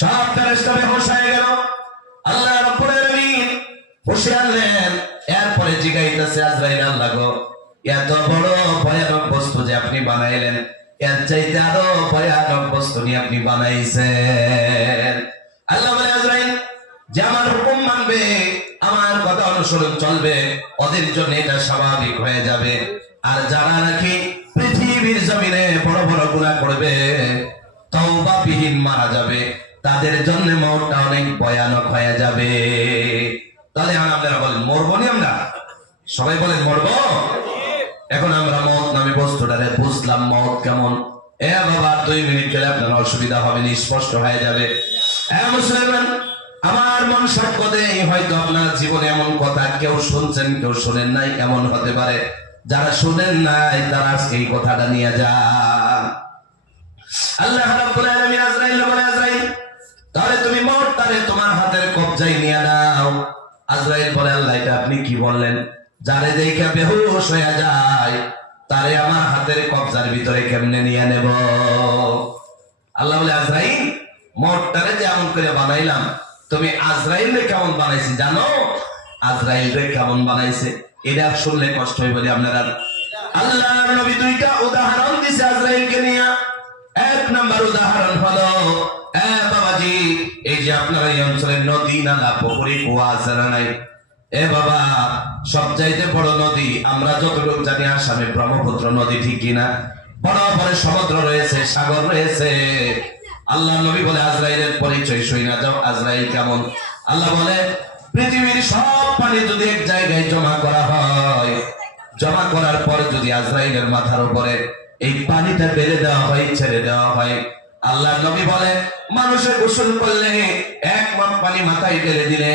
সব ফেরেশতা বেহুশ হয়ে গেল। আল্লাহ রাব্বুল আলামিন বসে আনলেন। এরপরে জিগাইতেছে, আজরাইল, আল্লাহ গো, এত বড় ভয়ানক বস্তু যে আপনি বানাইলেন, এর চাইতে আরও ভয়ানক বস্তু নিয়ে আপনি বানাইছেন। আল্লাহ বলে, আজরাইল, যে আমার হুকুম মানবে, আমার কথা অনুসরণ চলবে, ওদের জন্য এটা স্বাভাবিক হয়ে যাবে। আর যারা নাকি পৃথিবীর জমিনে বড় বড় গুনাহ করবে, তওবা বিহীন মারা যাবে। তাদের জন্য মরটা অনেক ভয়ানক হয়ে যাবে। তাহলে এখন আপনারা বলেন, মরবো নি আমরা? সবাই বলেন, মরবো? এখন আমরা মত নামে বস্তুটারে বুঝলাম মত কেমন? এ বাবা, দুই মিনিট গেলে আপনার অসুবিধা হবে স্পষ্ট হয়ে যাবে। আমার মন হয়তো আপনার জীবনে এমন কথা কেউ শুনছেন, কেউ শুনেন নাই, এমন হতে পারে। যারা শুনেন নাই, তারা আজকে এই কথাটা নিয়ে যান। আল্লাহ রাব্বুল আজরাইল আজরাইল তাহলে তুমি মত তারে তোমার হাতের কবজায় নিয়ে নাও। আজরাইল বলে, আল্লাহ, এটা আপনি কি বললেন? যারে দেখে বেহুশ হয়ে যায়, তারে আমার হাতের কবজার ভিতরে কেমনে নিয়ে নেব? আল্লাহ বলে, আজরাইল, মরটারে যে এমন করে বানাইলাম, তুমি আজরাইল রে কেমন বানাইছি জানো? আজরাইল রে কেমন বানাইছে? এটা শুনলে কষ্ট হয় বলে আপনারা আল্লাহ নবী দুইটা উদাহরণ দিছে আজরাইলকে নিয়ে। এক নাম্বার উদাহরণ হলো বাবাজি, এই যে আপনার এই অঞ্চলের নদী নালা পুকুরি কুয়া আছে নাই? এ বাবা, সবচাইতে বড় নদী, আমরা যতটুকু জানি আসামে ব্রহ্মপুত্র নদী, ঠিক কিনা? বড় সমুদ্র রয়েছে, সাগর রয়েছে। আল্লাহ নবী বলে, আজরাইলের পরিচয় সই না যাও, আজরাইল কেমন? আল্লাহ বলে, পৃথিবীর সব পানি যদি এক জায়গায় জমা করা হয়, জমা করার পর যদি আজরাইলের মাথার উপরে এই পানিটা বেড়ে দেওয়া হয়, ছেড়ে দেওয়া হয়। আল্লাহ নবী বলে, মানুষের গোসল করলে এক মাপ পানি মাথায় ঢেলে দিলে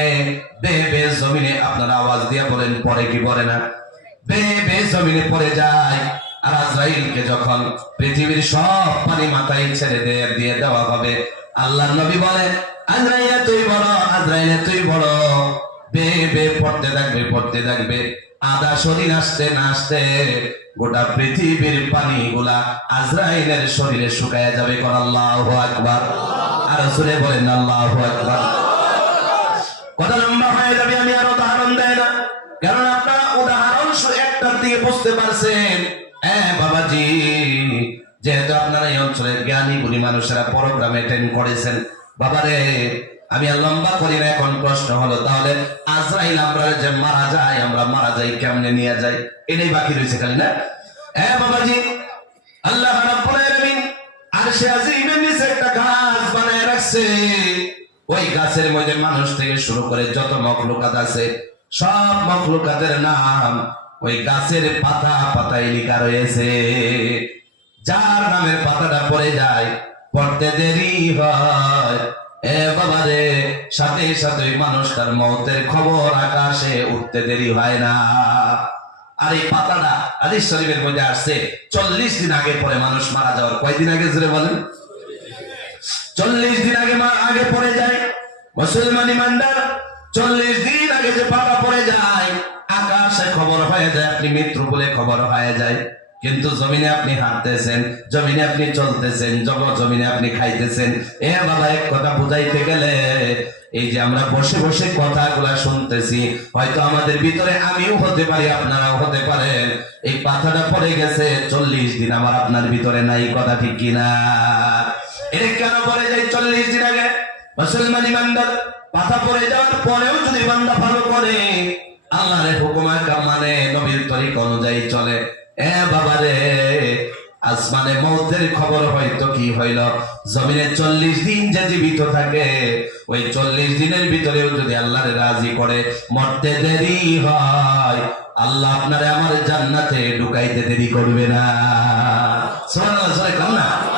বে বে জমিনে আপনারা আওয়াজ দিয়ে বলেন পরে কি পড়ে না? বে বে জমিনে পড়ে যায়। আর আজরাইলকে যখন পৃথিবীর সব পানি মাথায় ছেড়ে দিয়ে দিয়ে দেওয়া হবে আল্লাহ নবী বলে, আজরাইলে তুই বড়, আজরাইলে তুই বড়। বে বে পড়তে থাকবে পড়তে থাকবে। আদা শরীর আসতে না আসতে গোটা পৃথিবীর পানি গুলা আজরাইলের শরীরে শুকায় যাবে আর সুরে বলেন আল্লাহ কথা লম্বা হয়ে যাবে, আমি আর উদাহরণ দেয় না। কারণ আপনারা উদাহরণ একটার দিকে বুঝতে পারছেন। হ্যাঁ বাবাজি, যেহেতু আপনারা এই অঞ্চলের জ্ঞানী গুণী মানুষেরা প্রোগ্রাম অ্যাটেন্ড করেছেন, বাবারে আমি লম্বা করি না এখন প্রশ্ন হলো, তাহলে আজরাইল আমরা যে মারা যায়, আমরা মারা যাই, কেমনে নিয়ে যাই? এটাই বাকি রয়েছে খালি, না? হ্যাঁ বাবাজি, আল্লাহ যত আছে, সব নাম ওই গাছের পাতা লেখা রয়েছে। যার নামের পাতাটা পড়ে যায়, পড়তে দেরি হয়। এ সাথে সাথে ওই মানুষটার মৌতের খবর আকাশে উঠতে দেরি হয় না। পাতাটা শরীফের মধ্যে আসছে, চল্লিশ দিন আগে পরে মানুষ মারা যাওয়ার কয়দিন আগে বলেন? চল্লিশ দিন আগে আগে পড়ে যায়, মুসলমান চল্লিশ দিন আগে যে পাতা পড়ে যায়, আকাশে খবর হয়ে যায়, আপনি মৃত্যু বলে খবর হয়ে যায়। কিন্তু জমিনে আপনি হাঁটতেছেন, জমিনে আপনি চলতেছেন জগ জমিনে আপনি খাইতেছেন, এ বাবা, এক কথা বুঝাইতে গেলে এই যে আমরা বসে বসে কথাগুলা শুনতেছি, হয়তো আমাদের ভিতরে আমিও হতে পারি, আপনারাও হতে পারেন। এই পাতাটা পড়ে গেছে, চল্লিশ দিন আমার আপনার ভিতরে নাই কথা ঠিক কিনা? এটা কেন পড়ে যায় চল্লিশ দিন আগে? মুসলমান ইমানদার, পাতা পড়ে যাওয়ার পরেও যদি বান্দা ভালো করে আল্লাহরের হুকুমার মানে নবীর তরিক অনুযায়ী চলে। রে আসমানে মৌতের খবর হয়তো কি হইল? জমিনে চল্লিশ দিন যে জীবিত থাকে, ওই চল্লিশ দিনের ভিতরেও যদি আল্লাহ রাজি করে মরতে দেরি হয়। আল্লাহ আপনারে আমার জান্নাতে ঢুকাইতে দেরি করবে না। শোনা কম না।